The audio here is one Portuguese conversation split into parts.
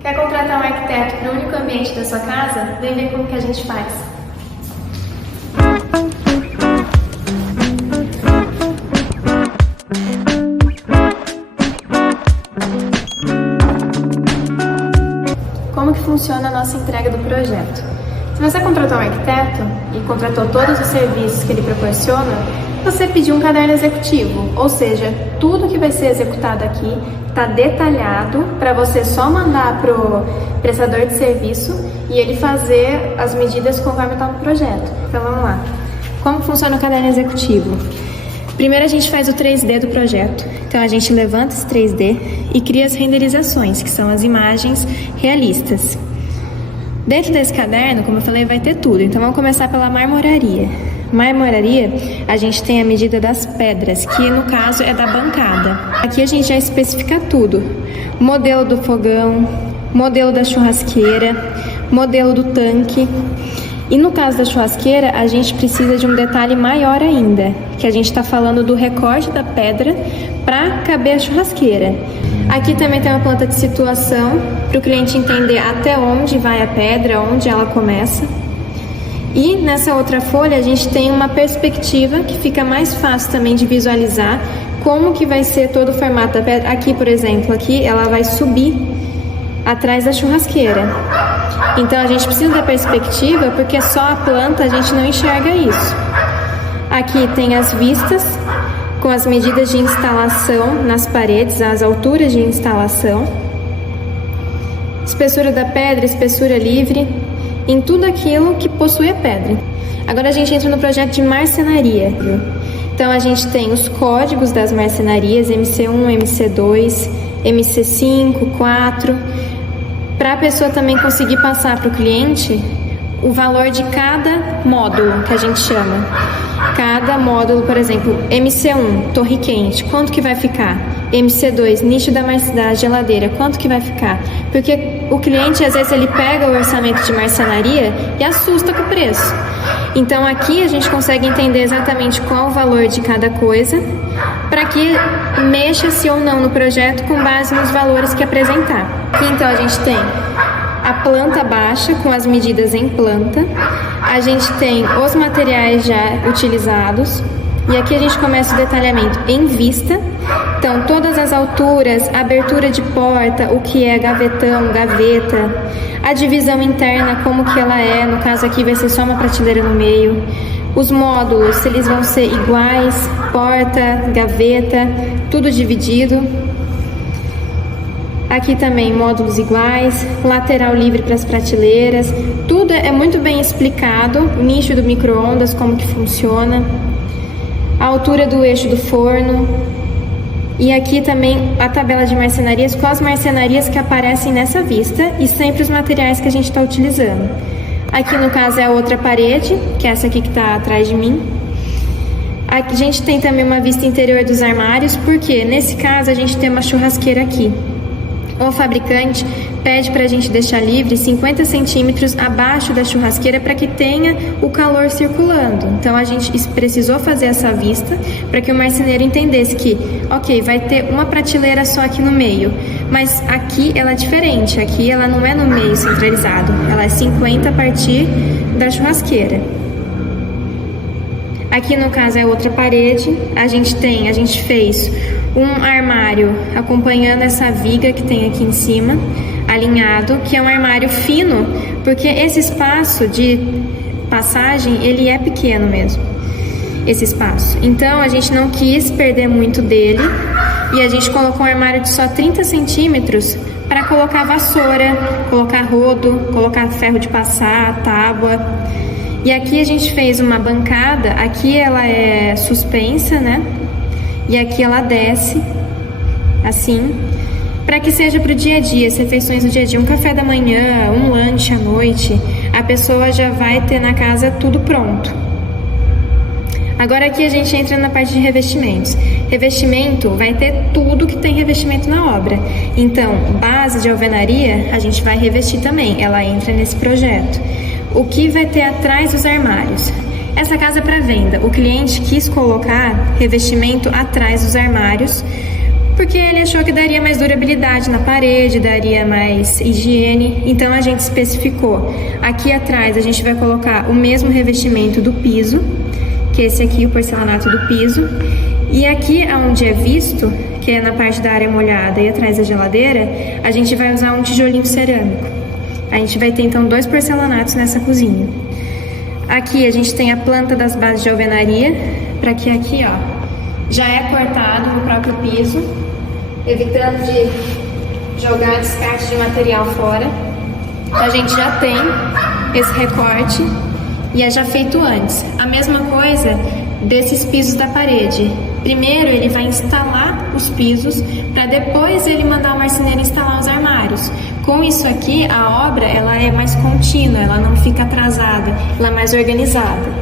Quer contratar um arquiteto para o único ambiente da sua casa? Vem ver como que a gente faz. Como que funciona a nossa entrega do projeto? Se você contratou um arquiteto e contratou todos os serviços que ele proporciona, você pediu um caderno executivo, ou seja, tudo que vai ser executado aqui está detalhado para você só mandar para o prestador de serviço e ele fazer as medidas conforme está no projeto. Então vamos lá. Como funciona o caderno executivo? Primeiro a gente faz o 3D do projeto, então a gente levanta esse 3D e cria as renderizações, que são as imagens realistas. Dentro desse caderno, como eu falei, vai ter tudo, então vamos começar pela marmoraria. Marmoraria, a gente tem a medida das pedras, que no caso é da bancada. Aqui a gente já especifica tudo: modelo do fogão, modelo da churrasqueira, modelo do tanque. E no caso da churrasqueira, a gente precisa de um detalhe maior ainda, que a gente está falando do recorte da pedra para caber a churrasqueira. Aqui também tem uma planta de situação, para o cliente entender até onde vai a pedra, onde ela começa. E nessa outra folha a gente tem uma perspectiva que fica mais fácil também de visualizar como que vai ser todo o formato da pedra. Aqui, por exemplo, aqui ela vai subir atrás da churrasqueira. Então a gente precisa da perspectiva porque só a planta a gente não enxerga isso. Aqui tem as vistas com as medidas de instalação nas paredes, as alturas de instalação. Espessura da pedra, espessura livre, em tudo aquilo que possui a pedra. Agora a gente entra no projeto de marcenaria. Então a gente tem os códigos das marcenarias, MC1, MC2, MC5, 4, para a pessoa também conseguir passar para o cliente o valor de cada módulo, que a gente chama. Cada módulo, por exemplo, MC1, torre quente, quanto que vai ficar? MC2, nicho da geladeira, quanto que vai ficar? Porque o cliente, às vezes, ele pega o orçamento de marcenaria e assusta com o preço. Então, aqui a gente consegue entender exatamente qual o valor de cada coisa, para que mexa-se ou não no projeto com base nos valores que apresentar. Aqui, então, a gente tem a planta baixa com as medidas em planta, a gente tem os materiais já utilizados e aqui a gente começa o detalhamento em vista. Então todas as alturas, abertura de porta, o que é gavetão, gaveta, a divisão interna, como que ela é, no caso aqui vai ser só uma prateleira no meio, os módulos, se eles vão ser iguais, porta, gaveta, tudo dividido. Aqui também módulos iguais, lateral livre para as prateleiras, tudo é muito bem explicado, nicho do micro-ondas, como que funciona, a altura do eixo do forno, e aqui também a tabela de marcenarias com as marcenarias que aparecem nessa vista e sempre os materiais que a gente está utilizando. Aqui no caso é a outra parede, que é essa aqui que está atrás de mim. Aqui a gente tem também uma vista interior dos armários, porque nesse caso a gente tem uma churrasqueira aqui. O fabricante pede para a gente deixar livre 50 centímetros abaixo da churrasqueira para que tenha o calor circulando. Então a gente precisou fazer essa vista para que o marceneiro entendesse que, ok, vai ter uma prateleira só aqui no meio, mas aqui ela é diferente, aqui ela não é no meio centralizado, ela é 50 a partir da churrasqueira. Aqui no caso é outra parede, a gente fez um armário acompanhando essa viga que tem aqui em cima, alinhado, que é um armário fino, porque esse espaço de passagem, ele é pequeno mesmo, esse espaço. Então a gente não quis perder muito dele e a gente colocou um armário de só 30 centímetros para colocar vassoura, colocar rodo, colocar ferro de passar, tábua. E aqui a gente fez uma bancada, aqui ela é suspensa, né? E aqui ela desce, assim, para que seja para o dia a dia, as refeições do dia a dia, um café da manhã, um lanche à noite, a pessoa já vai ter na casa tudo pronto. Agora aqui a gente entra na parte de revestimentos. Revestimento vai ter tudo que tem revestimento na obra. Então, base de alvenaria, a gente vai revestir também, ela entra nesse projeto. O que vai ter atrás dos armários? Essa casa é para venda. O cliente quis colocar revestimento atrás dos armários porque ele achou que daria mais durabilidade na parede, daria mais higiene, então a gente especificou. Aqui atrás a gente vai colocar o mesmo revestimento do piso, que é esse aqui, o porcelanato do piso, e aqui onde é visto, que é na parte da área molhada e atrás da geladeira, a gente vai usar um tijolinho cerâmico. A gente vai ter então 2 porcelanatos nessa cozinha. Aqui a gente tem a planta das bases de alvenaria, para que aqui, ó, já é cortado no próprio piso, evitando de jogar descarte de material fora. A gente já tem esse recorte e é já feito antes. A mesma coisa desses pisos da parede. Primeiro ele vai instalar os pisos, para depois ele mandar o marceneiro instalar os armários. Com isso aqui, a obra ela é mais contínua, ela não fica atrasada, ela é mais organizada.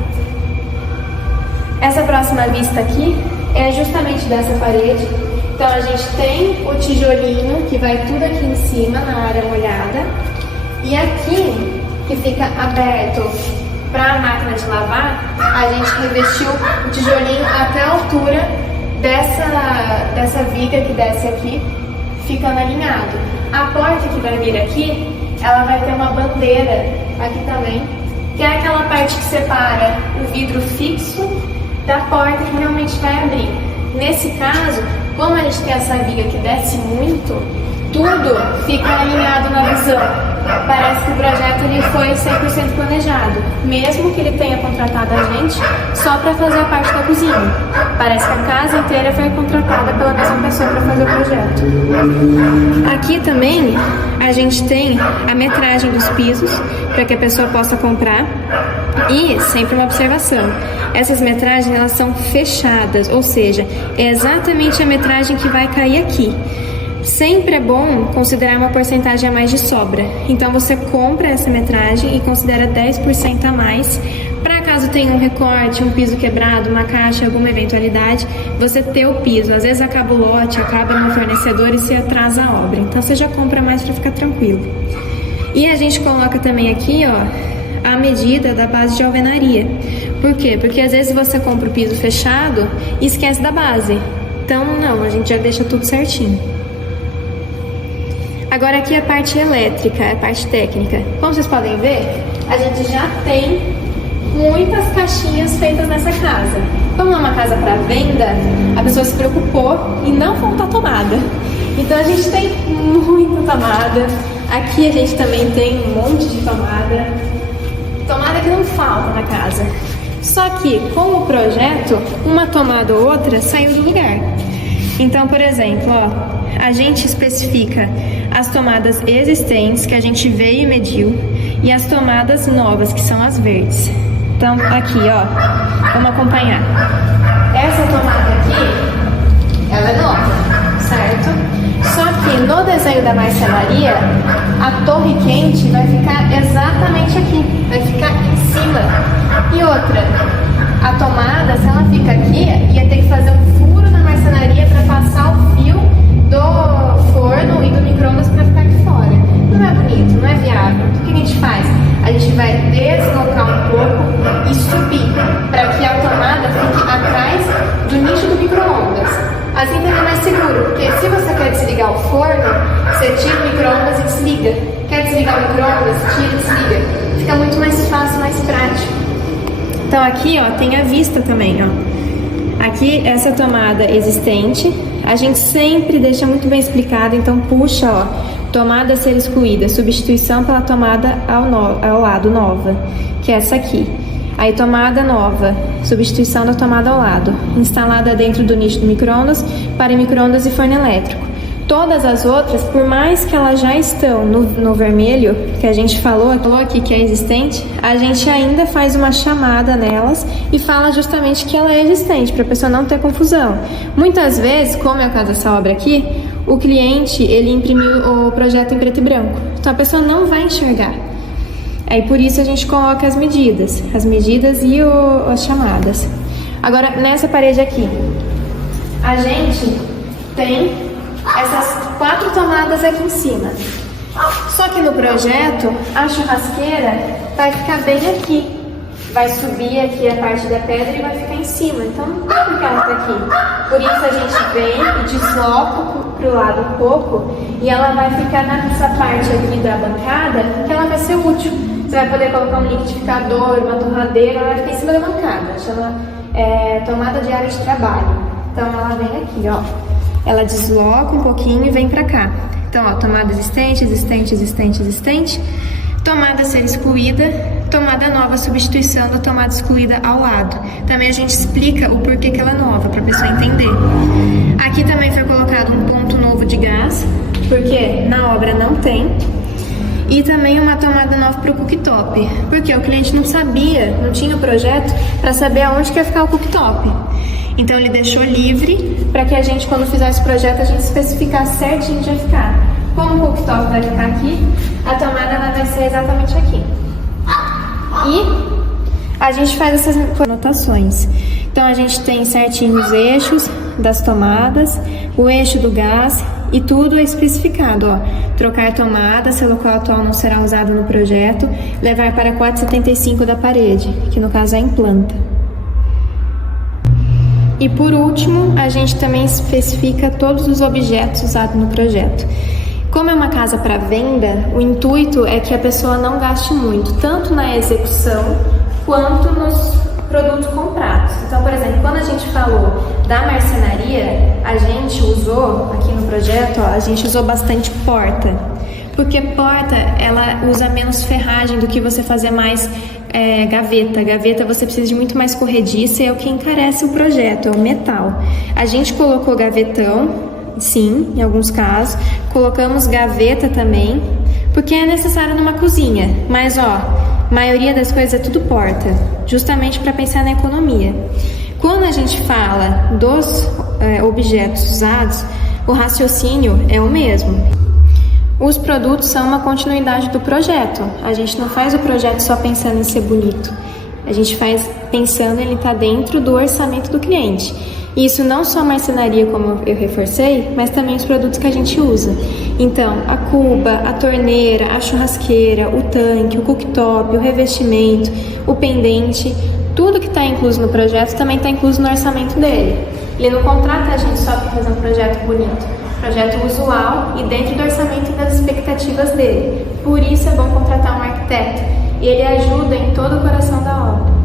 Essa próxima vista aqui é justamente dessa parede. Então a gente tem o tijolinho que vai tudo aqui em cima na área molhada, e aqui que fica aberto para a máquina de lavar, a gente revestiu o tijolinho até a altura dessa viga que desce aqui, ficando alinhado. A porta que vai vir aqui, ela vai ter uma bandeira aqui também, que é aquela parte que separa o vidro fixo da porta que realmente vai abrir. Nesse caso, como a gente tem essa viga que desce muito, tudo fica alinhado na visão. Parece que o projeto ele foi 100% planejado, mesmo que ele tenha contratado a gente só para fazer a parte da cozinha. Parece que a casa inteira foi contratada pela mesma pessoa para fazer o projeto. Aqui também a gente tem a metragem dos pisos, para que a pessoa possa comprar. E sempre uma observação, essas metragens elas são fechadas, ou seja, é exatamente a metragem que vai cair aqui. Sempre é bom considerar uma porcentagem a mais de sobra. Então você compra essa metragem e considera 10% a mais, para caso tenha um recorte, um piso quebrado, uma caixa, alguma eventualidade, você ter o piso. Às vezes acaba o lote, acaba no fornecedor e se atrasa a obra. Então você já compra mais para ficar tranquilo. E a gente coloca também aqui, ó, a medida da base de alvenaria. Por quê? Porque às vezes você compra o piso fechado e esquece da base. Então não, a gente já deixa tudo certinho. Agora aqui a parte elétrica, a parte técnica. Como vocês podem ver, a gente já tem muitas caixinhas feitas nessa casa. Como é uma casa para venda, a pessoa se preocupou em não faltar tomada. Então a gente tem muita tomada. Aqui a gente também tem um monte de tomada. Tomada que não falta na casa. Só que com o projeto, uma tomada ou outra saiu do lugar. Então, por exemplo, ó, a gente especifica as tomadas existentes que a gente veio e mediu e as tomadas novas, que são as verdes. Então, aqui, ó, vamos acompanhar. Essa tomada aqui, ela é nova, certo? Só que no desenho da marcenaria, a torre quente vai ficar exatamente aqui, vai ficar em cima. E outra, a tomada, se ela fica aqui, ia ter que fazer um furo na marcenaria para passar o fio do forno e do micro-ondas para ficar aqui fora. Não é bonito, não é viável. Então o que a gente faz? A gente vai deslocar um pouco e subir para que a tomada fique atrás do nicho do micro-ondas. Assim também é mais seguro, porque se você quer desligar o forno, você tira o micro-ondas e desliga. Quer desligar o micro-ondas? Tira e desliga. Fica muito mais fácil, mais prático. Então aqui, ó, tem a vista também, ó. Aqui, essa tomada existente, a gente sempre deixa muito bem explicado, então puxa, ó, tomada a ser excluída, substituição pela tomada ao lado, nova, que é essa aqui. Aí tomada nova, substituição da tomada ao lado, instalada dentro do nicho do micro-ondas para micro-ondas e forno elétrico. Todas as outras, por mais que elas já estão no vermelho, que a gente falou aqui que é existente, a gente ainda faz uma chamada nelas e fala justamente que ela é existente, para a pessoa não ter confusão. Muitas vezes, como é o caso dessa obra aqui, o cliente ele imprimiu o projeto em preto e branco, então a pessoa não vai enxergar. Aí por isso a gente coloca as medidas e as chamadas. Agora, nessa parede aqui, a gente tem essas 4 tomadas aqui em cima. Só que no projeto, a churrasqueira vai ficar bem aqui. vai subir aqui a parte da pedra e vai ficar em cima. Então não tem por que ela tá aqui. Por isso a gente vem e desloca pro lado um pouco e ela vai ficar nessa parte aqui da bancada que ela vai ser útil. Você vai poder colocar um liquidificador, uma torradeira, ela vai ficar em cima da bancada. Chama tomada de área de trabalho. Então ela vem aqui, ó. Ela desloca um pouquinho e vem pra cá. Então, ó, tomada existente, existente, existente, existente. Tomada a ser excluída, tomada nova, substituição da tomada excluída ao lado. Também a gente explica o porquê que ela é nova, para a pessoa entender. Aqui também foi colocado um ponto novo de gás, porque na obra não tem. E também uma tomada nova para o cooktop, porque o cliente não sabia, não tinha o projeto para saber aonde que ia ficar o cooktop. Então ele deixou livre para que a gente, quando fizer esse projeto, a gente especificasse certinho onde ia ficar. Como o cooktop vai ficar aqui, a tomada ela vai ser exatamente aqui. E a gente faz essas anotações. Então a gente tem certinho os eixos das tomadas, o eixo do gás e tudo é especificado, ó. Trocar tomada, se o local atual não será usado no projeto, levar para 4,75 da parede, que no caso é em planta. E por último, a gente também especifica todos os objetos usados no projeto. Como é uma casa para venda, o intuito é que a pessoa não gaste muito, tanto na execução quanto nos produtos comprados. Então, por exemplo, quando a gente falou da marcenaria, a gente usou, aqui no projeto, ó, a gente usou bastante porta. Porque porta, ela usa menos ferragem do que você fazer mais gaveta. Gaveta você precisa de muito mais corrediça e é o que encarece o projeto, é o metal. A gente colocou gavetão, sim, em alguns casos. Colocamos gaveta também, porque é necessário numa cozinha. Mas, ó, a maioria das coisas é tudo porta, justamente para pensar na economia. Quando a gente fala dos objetos usados, o raciocínio é o mesmo. Os produtos são uma continuidade do projeto. A gente não faz o projeto só pensando em ser bonito. A gente faz pensando em ele estar dentro do orçamento do cliente. E isso não só a marcenaria, como eu reforcei, mas também os produtos que a gente usa. Então, a cuba, a torneira, a churrasqueira, o tanque, o cooktop, o revestimento, o pendente, tudo que está incluso no projeto também está incluso no orçamento dele. Ele não contrata a gente só para fazer um projeto bonito. Projeto usual e dentro do orçamento e das expectativas dele. Por isso é bom contratar um arquiteto e ele ajuda em todo o coração da obra.